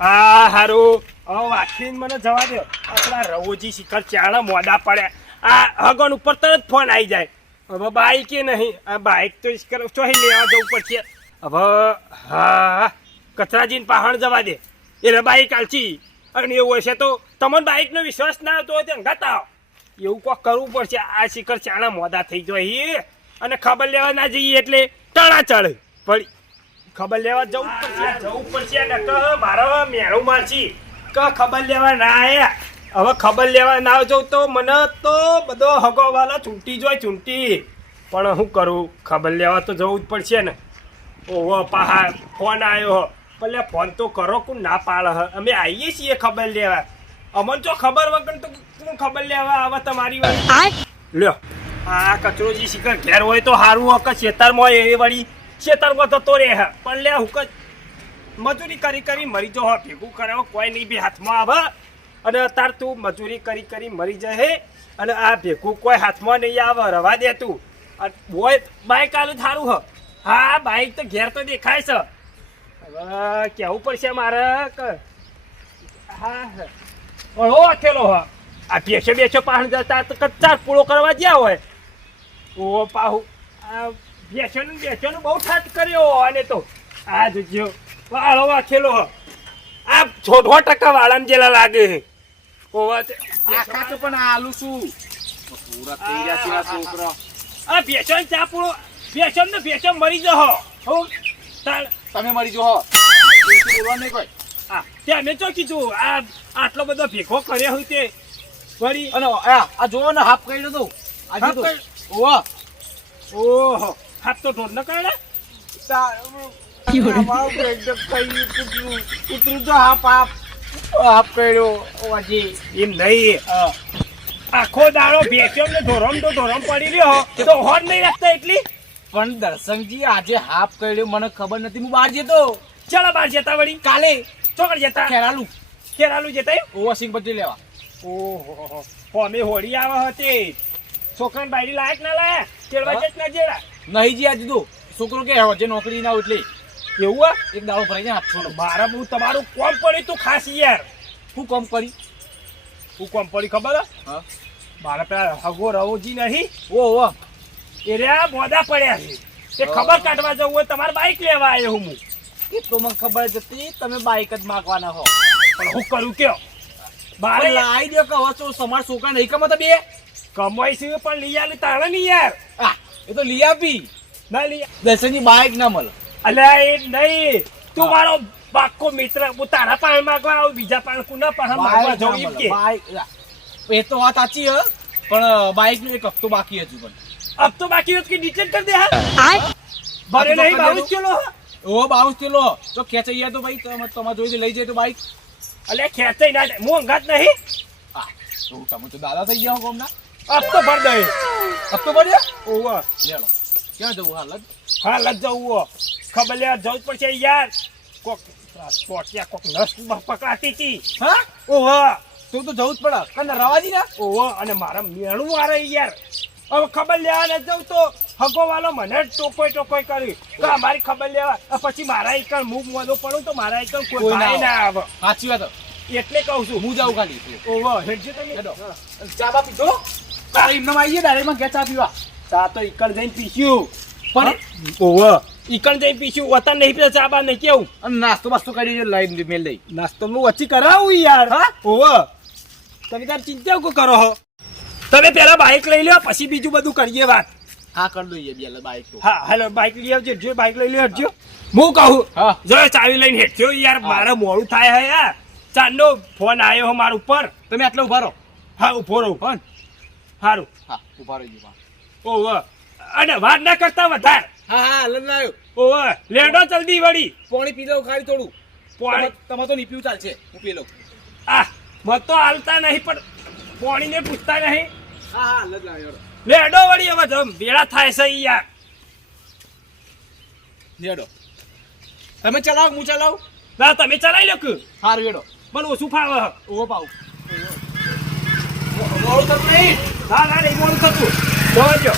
હા હારું હવે વાંચીને મને જવા દો. આપણા રવોજી શિખર ચાણા મોડા પડ્યા. આ હગન ઉપર તરત ફોન આવી જાય. હવે બાઈક નહીં, આ બાઈક તો શિખર ચોહી લેવા જવું પડશે. હવે હા કચરાજીને પહાણ જવા દે એટલે બાઈક આલચી. અને એવું હશે તો તમને બાઈકનો વિશ્વાસ ના આવતો હોય તો અંગાતા એવું કોક કરવું પડશે. આ શિખર ચાણા મોડા થઈ જાય અને ખબર લેવા ના જઈએ એટલે ટણા ચડે પડી. ખબર લેવા જવું પડશે ને મારા મેળું મારછી ખબર લેવા ના આયા. હવે ખબર લેવા ના જવું તો મને તો બધો હગોવાળો ચૂંટી જોય ચૂંટી. પણ શું કરું, ખબર લેવા તો જવું જ પડશે ને. ઓહો પહા ફોન આવ્યો ભલે ફોન તો કરો કોણ ના પાડે. અમે આવીએ છીએ ખબર લેવા. અમને તો ખબર વગર તો કોણ ખબર લેવા આવે તમારી વાત. લ્યો આ કચરોજી શિખર ઘેર હોય તો સારું હક ખેતરમાં એ વળી ખેતરમાં થતો રહે. પણ લે હુક મજૂરી કરી કરી મરી જો ભેગું કરાવો કોઈ નહીં બી હાથમાં આવે. અને તાર તું મજૂરી કરી કરી મરી જાય અને આ ભેગું કોઈ હાથમાં નહીં આવે. રવા દે તું. બોય બાઈક આલું સારું હ. હા બાઈક તો ઘેર તો દેખાય છે. હવે કેવું પડશે મારે. હા હો અકેલો હ. આ બેસો બેસો પાહણ જતા તો કચ્ચાર પૂળો કરવા જ્યાં હોય. ઓ પાહુ આ બેસોનું બહુ ઠાટ કર્યો. અને તો આ જોજો વાળો વાખેલો હ. આ 6% વાળાને જેલા લાગે છે. આખા તો પણ આલુ શું પૂરા થઈ ગયા છે આ છોકરા. આ બેસન ચા પૂળો બેસન મરી જહો. હું તમે મરી જો બોલવા નહીં કોઈ. હા તે અમે તો કીધું આ આટલો બધો ભેગો કર્યો હોય તે વળી. અને આ જોવો ને હાફ કરી દો આજે તો. ઓહો હાથ તો ઢોર ન કરે. કૂતરું તો હાફ કર્યો આજે. એમ નહીં આખો દાડો ભેસ્યો ને ધોરમ તો ધોરમ પડી રહ્યો તો હોર નહીં રાખતા એટલી. પણ દર્શનજી આજે હાફ કર્યો મને ખબર નથી. હું બહાર જતો. ચાલો બહાર જતા વળી. કાલે ચોકડ જતા ખેરાલુ જતા વોશિંગ પછી લેવા. ઓહો અમે હોળી આવે હતી છોકરાને બાયડી લાયક ના લાયા કેળવા જ ના જેડા નહીં જી આજે તો છોકરો કે જે નોકરી ના હોય એટલે એવું એક દાડો ભરાઈ જાય હાથ. મારા હું તમારું કોમ પડી તું ખાસ યાર. શું કામ કરી હું કોમ પડી ખબર હા મારા પેલા હગો રવોજી નહીં ઓહો એ રહ્યા મોદા પડ્યા છે. તે ખબર કાઢવા જવું હોય તમારે બાઈક લેવા આવ્યો હું. એ તો મને ખબર જ હતી તમે બાઈક જ માગવાના હો. પણ હું કરું કયો મારે લાવી દો કે હવે તો સમાર છોકરા નહીં કમાતા બે કમાઈ છે પણ લઈ આલે તારે નહીં યાર. એ તો લઈ આપી ના લઈ દર્શનની બાઈક ના મળે. અલ્યા એ નહીં તું મારો પાક્કો મિત્ર. હું તારા પાસે માગવા આવું બીજા પાસે કુના પાસે માગવા જાઉં એમ કે. એ તો વાત સાચી હ પણ બાઈક નો એક હપ્તો બાકી હજુ પણ. अब तो बाकी उसकी डिटेल कर दे हाँ भरे नहीं बाबू चलो ओ बाबू चलो तो खेचाइए तो भाई તમે જોઈ લઈ જાય તો બાઈક. અલે ખેંચાઈ ના હું અંગાત નહીં. તો તમે તો દાદા થઈ ગયા કોમ ના. अब तो भर दे. अब તો ભર્યા ઓવા લેડો ક્યાં જવું હાલત. હા લજ જવું ખબર લે જવું પડશે યાર. કોક ટોટિયા કોક નસ પકડાતી હતી. હા ઓવા તું તો જવું જ પડે કને રવાજી ના. ઓવા અને મારા મેળું વારે યાર. હવે ખબર લેવા ન જાઉં તો હગો વાળો મને ટોકોઈ કરી તો અમારી ખબર લેવા પછી મારા એકણ હું મોદો પડું તો મારા એકણ કોઈ ના આવે. સાચી વાત એટલે કહું છું હું જાઉં ખાલી. ઓહો હેડજો તમે ચા બા પીધો એમને આવીએ ડાયરેક્ટમાં ગયા ચા પીવા. ચા તો ઈકણ જઈને પીશું પણ ઓહો ઈકણ જઈને પીશું વતન નહીં પીતા ચા બા નહીં કેવું. અને નાસ્તો બાસ્તો કરી લઈ મેલ દઈ. નાસ્તો હું વચ્ચે કરાવું યાર. હા ઓહો તમે તાર ચિંતા કરો હો. તમે પેલા બાઈક લઈ લો પછી બીજું બધું કરીએ વાત. હા કરી દઈએ બે બાઈક તો. હા હેલો બાઈક લઈ આવજો જો બાઈક લઈ લે હટજો. હું કહું હા જો ચાવી લઈને હેઠજો યાર. મારે મોડું થાય હે યાર. ચાંદનો ફોન આવ્યો હો મારા ઉપર. તમે આટલા ઉભા રહો. હા ઉભો રહું ફોન સારું. હા ઉભા રહીજો. ઓહો અને વાત ના કરતા વધાર. હા હા લઈને આવ્યો. ઓહો લેડો જલ્દી વળી. પાણી પી લો ખાલી થોડું. પાણી તમે તો નહીં પીવું ચાલશે હું પી લઉં. આ મત તો હાલતા નહીં પણ પાણીને પૂછતા નહીં. હા હા લઈને આવ્યો. લેડો વળી હવે જમ ભેળા થાય છે યાર. લેડો તમે ચલાવો હું ચલાવું. ના તમે ચલાવી લો કે સારું લેડો પણ ઓછું ફાવે. ઓહો પાઉ મોડું થતું નહીં. હા ના નહીં મોડું થતું જોજો.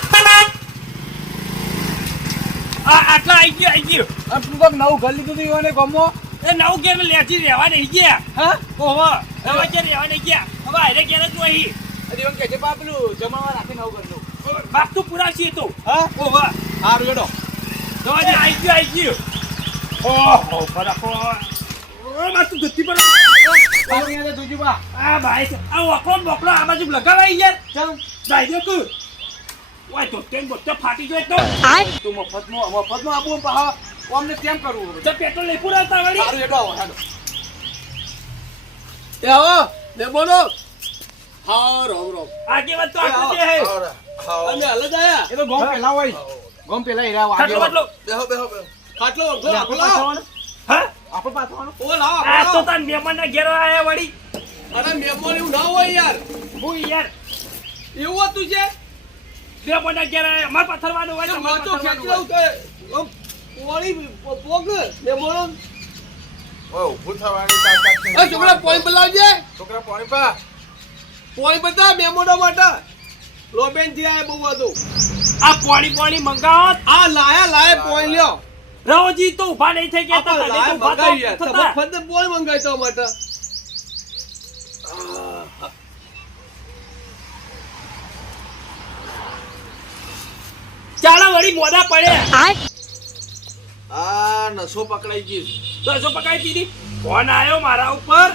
આટલા આવી ગયો. તું કોઈક નવું ઘર લીધું હતું એને ગમો. એ નવ ઘેર લેજી રહેવા નહીં ગયા હા ઓહો હવે કે રહેવા નહીં ગયા હવે આરે ઘેર જ નહીં અરે એમ કે છે બાપલું જમાવા રાખી નવ ઘરનું બાપ તો પૂરા છીએ તો હા ઓહો હારું હેડો દવાજી આવી ગયો ઓહો બરાબર ઓ માર તું ગતિ પર પાણી આવે જોજો બા આ ભાઈ આ વકરો બકરો આ બાજુ લગાવાય યાર ચાલ જાય દે તું ઓય તો તેન બોટ ફાટી જાય તો તું મફતમાં આબુ પા અમને કેમ કરવું હવે તો પેટ્રોલ લઈ પુરાતા વળી હારું હેડો આવો હેડો એ આવો ને બોલો હા રોમ રોમ આગે વાત તો આખી હે અમે હલદ આયા એ તો ગોમ પેલા હોય ગોમ પેલા હીરા આગે ખાટલો બેહો ખાટલો આપણો હા આપણો પાથવાનો ઓ લાવો આ તો તન મહેમાનના ઘેર આયા વળી અરે મહેમાન એવું ના હોય યાર હું યાર એવું હતું છે મહેમાનના ઘેર આયા અમાર પથરવાનું હોય હું તો ખેંચી લઉં કે પોણી પોગ મહેમાન ઓય ઊભું થવાની તાકાત નહીં. એ છોકરા પોણી બલાવજે છોકરા પાણી પા. પોણી બતા મહેમાનો માટે લોબેન થી આયા બહુ હતું આ પાણી મંગાવો આ લાયા પોણી લ્યો રવજી તો ઊભા નહીં થઈ ગયા આપણે તને તો લાયા ઊભા મંગાઈ યાર તો તમે થતા. ફરતે પોણી મંગાઈ તો માટે ચાલો વળી મોડા પડ્યા આ નસો પકડાઈ ગઈ. દસો પકાઈ દીધી ફોન આવ્યો મારા ઉપર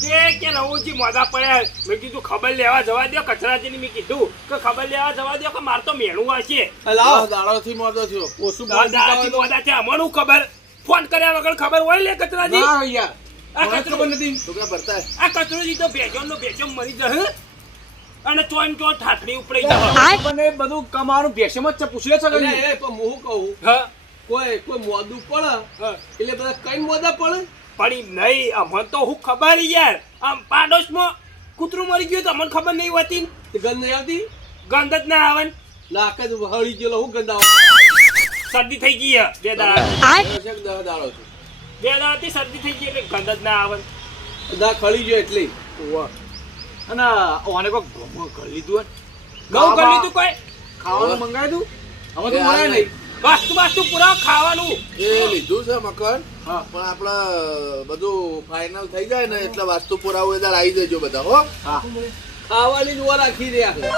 કે રવજી મોડા પડ્યા મેં કીધું ખબર લેવા જવા દો કચરાજીને મેં કીધું કે ખબર લેવા જવા દો કે માર તો મેણું હશે લાવો દાડાથી મોડો થયો. ઓછું દાદાજી મોડા છે અમનું ખબર ફોન કર્યા વગર ખબર હોય લે કચરાજી ના યાર આ મને કચરો ખબર નથી છોકરા ભરતા. આ કચરોજી તો ભેજમ મરી જશે અને ચોઈમ ચો ઠાઠડી ઉપડી જશે મને બધું કમાવાનું ભેસમ જ છે પૂછ્યો છે કે એ તો હું કહું હા કોઈ મોદું પડે એટલે બધા કઈ મોદા પડે પણ નહીં અમને તો હું ખબર યાર આમ પાડોશમાં કૂતરું મરી ગયું તો અમને ખબર નહીં હોતી તે ગંધ નહીં આવતી ગંધ જ ના આવે ને. નાક જ હળી ગયેલો હું ગંધ શરદી થઈ ગઈ હે. બે દાડા દાડો છે. બે દાડાથી શરદી થઈ ગઈ એટલે ગંધ જ ના આવે ને. દા ખળી ગયો એટલે અને ઓને કોઈ ઘર લીધું ઘઉં કરી લીધું કોઈ ખાવાનું મંગાવી દઉં હવે તો મળે નહીં વાસ્તુ પુરાવ ખાવાનું એ લીધું છે મકાન. હા. પણ આપડે બધું ફાઇનલ થઈ જાય ને એટલે વાસ્તુ પુરાવો એ દાડ આવી જજો બધા હો. હા ખાવાની જ વાર રાખી દે આપણે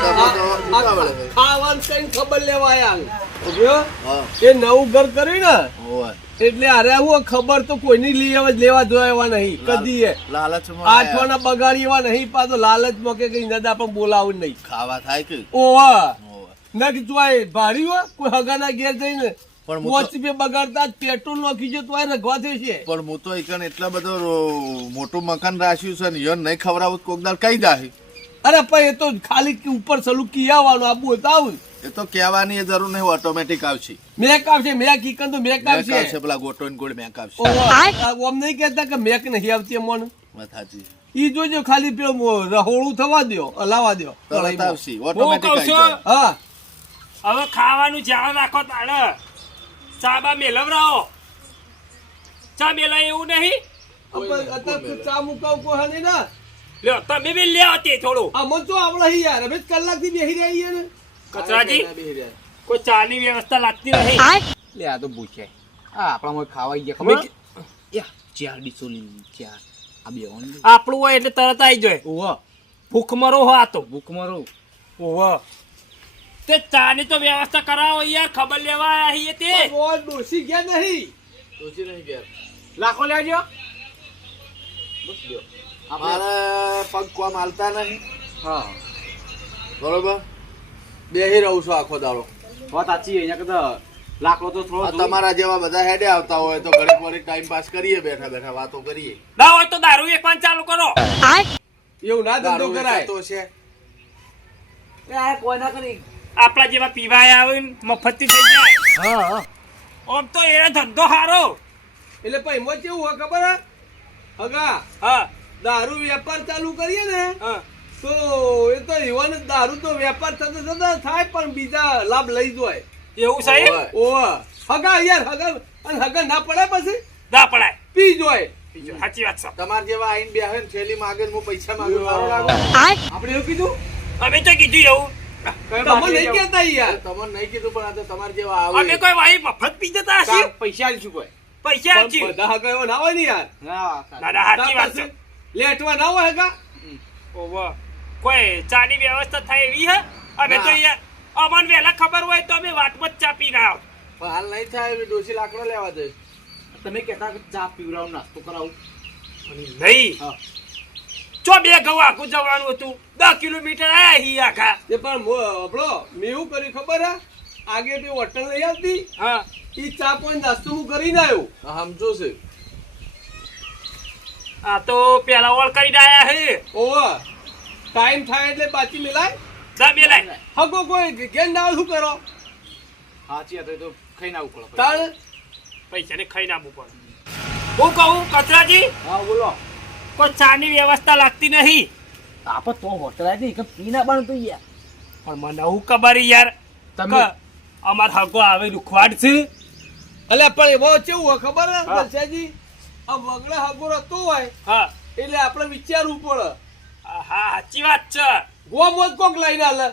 તમે તો ઉતાવળે છે. ખાવાનું કઈ ખબર લેવા આયા હા. એ નવું ઘર કર્યું ને હોવે. એટલે અરે હું ખબર તો કોઈની લેવા જોવા એવા નહીં કદી એ લાલચમાં આઠવાના બગાડી એવા નહીં પાછો લાલચમાં કે કઈ નદા પણ બોલાવું નહીં ખાવા થાય કે ઓવા હોવે. ના કે જોય ભારી હોય કોઈ હગાના ઘેર જઈને પણ હું તો- 5 રૂપિયા બગાડતા જ પેટ્રોલ નાખી જો તો રગવા થઈ છે પણ હું તો એકન એટલા બધો મોટું મકાન રાખ્યું છે ને યન નહીં ખવડાવું તો કોક દાડ કઈ જાય. અરે પણ એ તો ખાલી ઉપર સલુકી આવવાનું આબુ હતા આવું એ તો કહેવાની જરૂર નહીં, ઓટોમેટિક આવશે. મેક આવશે મેક ઈકન તો મેક મેક આવશે, આવશે પેલા ગોટો ને ગોળ મેક આવશે. ઓમ નહીં કહેતા કે મેક નહીં આવતી અમને વાત સાચી. ઈ જોજો ખાલી પેલું રહોળું થવા દ્યો હલાવા દ્યો તરત આવશે, હું ઓટોમેટિક કહું આવી છું જાય. હા હવે ખાવાનું જ્યાં રાખો તાણે સાબા મેલવરાવો ચા મેલા એવું નહીં અત્યારે ચા મુકાવ કોઈ નહીં ને લ્યો તમે બી લે તે થોડું અમન તો આવડે યાર હવે કલાકથી બેસી રહ્યા ને કચરાજી કોઈ ચાની વ્યવસ્થા લાગતી નહીં લે આ તો પૂછે આ આપણામાં ખાવાઈ ગયા ખબર યા ચાર ડીસો લીધી ચાર આ બે ઓન આપણું હોય એટલે તરત આવી જાય ઓવા ભૂખ મરો હો આ તો ભૂખ મારો ઓહો તે ચાની તો વ્યવસ્થા કરાવો યાર ખબર લેવા આવીએ તે રોજ ડોસી ગયા નહીં ડોશી નહીં ઘેર. લાખો લેજો મારે પગ કોમ હાલતા નહીં, હા બરોબર. બેહી રહું છું આખો દાડો. વાત સાચી અહીંયા કદા લાકડો તો આ થોડો તમારા જેવા બધા હેડે આવતા હોય તો ઘડીક વળી ટાઈમ પાસ કરીએ, બેઠા બેઠા વાતો કરીએ. ના હોય તો દારૂ એકવાન ચાલુ કરો એવું ના ધંધો દારૂ કરાય વેચાતો છે. કોઈ ના કરી આપણા જેવા પીવાય આવે ને મફતથી થઈ જાય હા આમ તો એ ધંધો સારો એટલે પછી એમાં કેવું હોય ખબર હે હગા હા દારૂ વેપાર ચાલુ કરીએ ને હા તો એ તો એવાનો દારૂ તો વેપાર થતા થતા થાય પણ બીજા લાભ લઈ જાય એવું સહી હોવે. ઓવા હગા યાર હગા અને હગા ના પડે પછી ના પડાય પી જોય સાચી વાત છે તમારા જેવા આઈને બેહે ને થેલી માગે ને હું પૈસા માંગુ, સારું લાગે? આપણે એવું કીધું અમે તો કીધું એવું તમે નહીં કહેતા યાર તમને નહીં કીધું પણ આ તો તમારા જેવા આવે. અમે કોઈ વાહી મફત પી જતા હશે પૈસા આલીશું કોઈ પૈસા પણ આલજી. બધા હગા એવા ના હોય ને યાર. ના ના ના સાચી વાત છે. લેટવા ના હોય હગા. ઓહો. કોઈ ચાની વ્યવસ્થા થાય એવી હે? અમે તો ના. યાર અમને વહેલા ખબર હોય તો અમે વાટમાં જ ચા પીને આવ. પણ હાલ નહીં થાય હવે ડોશી લાકડો લેવા દે. તમે કહેતા કે ચા પીવડાવું નાસ્તો કરાવું નહીં. હા. ચો બે ગવા આખું જવાનું હતું 10 કિલોમીટર આયા હી આખા. તે પણ આપણો મેં એવું કર્યું ખબર હે? આગે તે હોટલ લઈ આવતી હા. ઈ ચા પોઈન્ટ નાસ્તો હું કરીને આવ્યો. સમજો છે. આ તો પેલા ઓળ કરીને આયા હે. ઓવા ટાઈમ થાય એટલે પાછી મિલાય. જા મેલાય. હગો કોઈ ગેન ના શું કરો? સાચી વાત હોય તો ખાઈ ના ઉકળો તાણ પૈસાને ખાઈને આવવું પડે. હું કહું કચરાજી, હા બોલો કોઈ ચાની વ્યવસ્થા લાગતી નહીં. આપો તો હોટલ આવી કે પી ના બન તો યાર પણ મને હું ખબર યાર તમે અમાર હગો આવે રૂખવાડ છે. અલ્યા પણ એવો કેવું હોય ખબર હે હા. દલસાજી? આ વગડે હગો રહેતો હોય હા એટલે આપણે વિચારવું પડે. હા સાચી વાત છે. ગોમત કોક લઈને આલે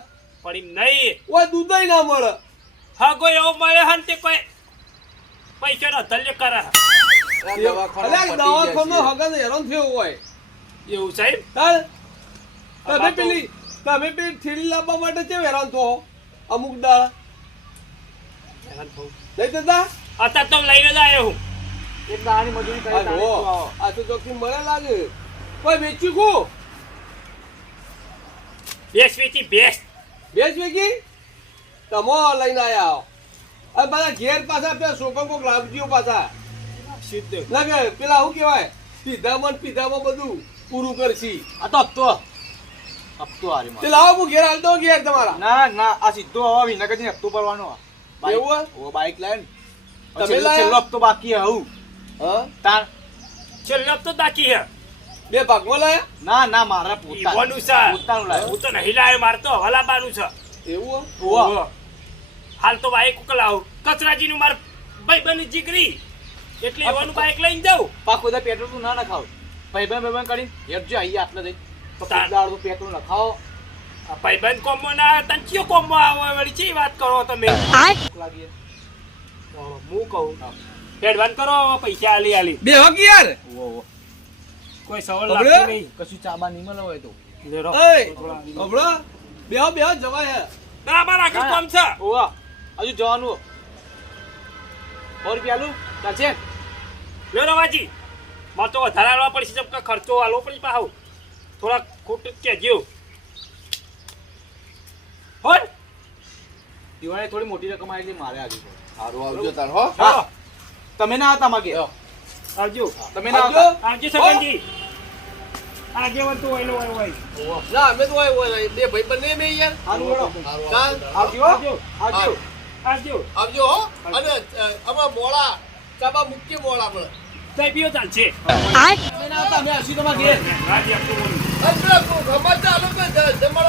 પણ એમ નહીં. ઓય દૂધય ના મળે. હગો એવો મળે હન તે કોઈ પૈસાનો ધલ્ય કરે. અલ્યા દવાખાનો હગાને હેરાન થયો હોય. એવું સાહેબ. તાણ તમે આ તો- પેલી થેલી લાવવા માટે કેમ હેરાન થો? અમુક દાડા નહીં થતા? અત્યારે તો લઈને જ આવ્યો હું. એક દાડાની મજૂરી કરી આ તાણે જો, તું આવો. આ તો ચોખ્ખી મળે લાગે. કોઈ વેચ્યું કો? ભેંસ વેચી ભેંસ. વેચ વેચી? તમો લઈને આયા. અને પાછા ઘેર પાછા પેલા છોકરો કોક લાવજો પાછા. સીધું. લાગે પેલા શું કહેવાય? પીધામાં બધું પૂરું કરશી. આ તો હપ્તો હારી તે મારે લાવો હું ઘેર હાલ દઉં ઘેર તમારા. ના ના આ સીધો હવા વિનગરજી હપ્તો ભરવાનો આ. બાઈક- એવું હે? ઓ બાઈક લાય ને તમે છેલ્લો- લાયા? છેલ્લો હપ્તો બાકી હે હું હા? તાર છેલ્લો તો બાકી હે. બે ભાગમાં લાયા? ના ના મારા ઈવાનું છે. પોતાનું લાય હું તો નહીં લાવ્યો. મારે તો હલાબાનું છે. એવું હે? ઓહો. હાલ તો બાઈક ઉકલાવું. કચરાજીનું માર ભાઈબંધ જીગરી એટલે એવાનું બાઈક લઈને જાઉં. પાકો દા પેટ્રોલ તું ના નખાવ ભાઈ કરીને હેઠજો આઈએ આટલે જઈ તો તાર. દાળ તો પેટ્રોલ નખાવો આ ભાઈબંધ કોમો ના તને કયો કોમો આવે વળી ચી વાત કરો તમે. લાગીએ હું કહું એડવાન્સ કરો પૈસા આલી બે હક યાર. ઓ કોઈ સવાલ હમણાં? લાગતો નહીં. કશું ચાબા નહીં મળે હોય તો લેરો. એય, હમણાં બેહો જવાય હે. ના મારા આગળ કોમ છે. ઓવા હજુ જવાનું 100 રૂપિયા આલું ચાલશે લેરો વાજી. મારે તો વધારે આલવા પડશે જેમ કે ખર્ચો આલવો પડશે પાછો. થોડાક ખોટ કેજો. હોર દિવાળી થોડી મોટી રકમ આવી એટલે મારે આવી સારું આવજો તાર હો. હા તમે ના હતા માગે આવજો. તમે ના આવજો. હતા આવજો સગનજી. આગે વળતું હોય નો હોય. ના અમે તો હોય બે ભાઈ બંને મેં યાર. હારું વળો ચાલ, આવજો આવજો. આવજો આવજો. આવજો હો. અને આમાં મોળા ચાબા મુખ્ય મોળા મળે. તઈ બીઓ ચાલશે. તમે ના હતા અમે હસી તમારે ઘેર રાજી આપતું બોલું. અને પેલા ગમાતા આલો કે જમણ